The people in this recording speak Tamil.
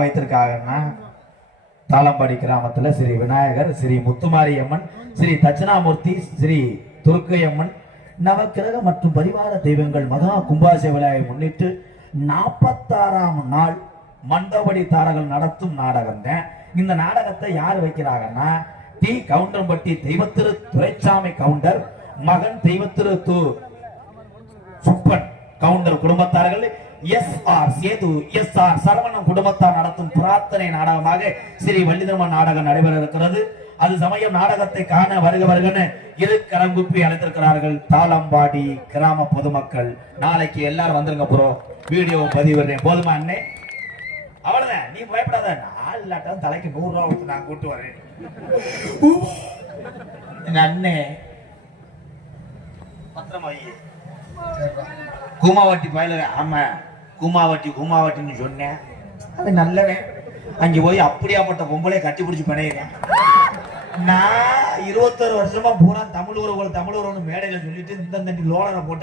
வைத்திருக்காங்கன்னா தாளம்பாடி கிராமத்துல ஸ்ரீ விநாயகர், ஸ்ரீ முத்துமாரியம்மன், ஸ்ரீ தட்சிணாமூர்த்தி, ஸ்ரீ துர்க்கையம்மன், நவக்கிரக மற்றும் பரிவார தெய்வங்கள் மகா கும்பாச விழாவை முன்னிட்டு 46ஆம் நாள் மண்டபடி தாரகள் நடத்தும் நாடகம் தான். இந்த நாடகத்தை யார் வைக்கிறாங்கன்னா டி கவுண்டம்பட்டி தெய்வத்திரு துரைசாமி கவுண்டர் மகன் தெய்வத்திரு சுப்பன் கவுண்டர் குடும்பத்தார்கள், எஸ்.ஆர். சேது, எஸ்.ஆர். சரவணன் குடும்பத்தார் நடத்தும் பிரார்த்தனை நாடகமாக ஸ்ரீ வள்ளிதர்மன் நாடகம் நடைபெற இருக்கிறது. அது சமயம் நாடகத்தை காண வருகன்னு இரு கரங்குப்பி அழைத்திருக்கிறார்கள் தாளம்பாடி கிராம பொதுமக்கள். நாளைக்கு எல்லாரும் வந்துருங்க ப்ரோ, வீடியோ பதிவிடுறேன். போதுமா அண்ணே? அவ்வளவுதான், நீ பயப்படாத. நாலு இல்லாட்டம் தலைக்கு 100 ரூபா கொடுத்து நான் கூட்டு வரேன். எங்க அண்ணே பத்திரமா கூமாவட்டி பயில. ஆமா, கூமாவட்டின்னு சொன்னேன். அது நல்லவன். அங்க போய் அப்படியாப்பட்ட பொம்பளை கட்டி பிடிச்சி பணையிறேன். நான் 21 வருஷமா பூரா தமிழ் உறவுகள் மேடையில சொல்லிட்டு இந்த லோலரை போட்டேன்.